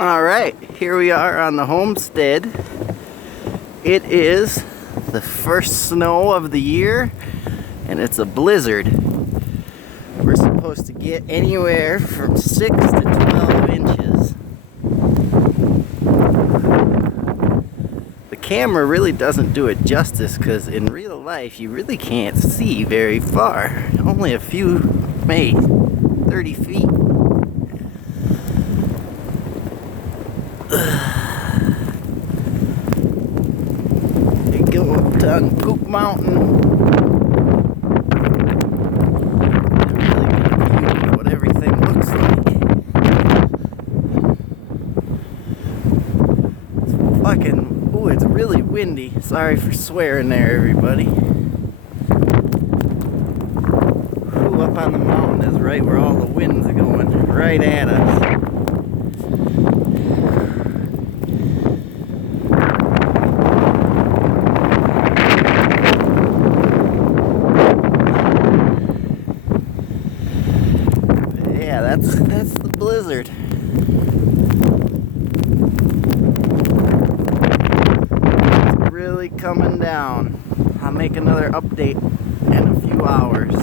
All right, here we are on the homestead. It is the first snow of the year, and it's a blizzard. We're supposed to get anywhere from 6 to 12 inches. The camera really doesn't do it justice because in real life you really can't see very far. Only a few, maybe 30 feet. We go up on Poop Mountain. Really good view of what everything looks like. It's fucking, ooh, it's really windy. Sorry for swearing there, everybody. Ooh, up on the mountain is right where all the winds are going, right at us. Yeah, that's the blizzard. It's really coming down. I'll make another update in a few hours.